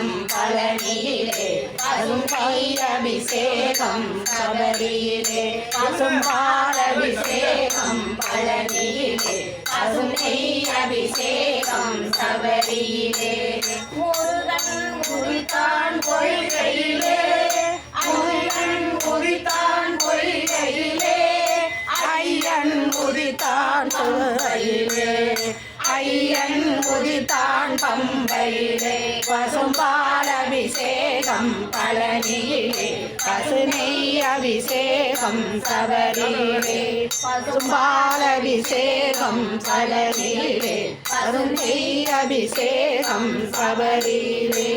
அபிஷேகம் பழனியிலே பசும் அபிஷேகம் சபரியிலே பசும் பாலபிஷேகம் பழனியிலே பசும் அபிஷேகம் சபரியிலே முருகன் குறித்தான் பொய்கையிலே முருகன் குறித்தான் பொய்கையிலே ஐயன் குறித்தான் பொய்கையிலே ஐயன் உதித்தான் பம்பையிலே பசும்பாலபிஷேகம் பழனியிலே பசுநெய் அபிஷேகம் சபரியிலே பசும்பாலபிஷேகம் பழனியிலே பசுநெய் அபிஷேகம் சபரியிலே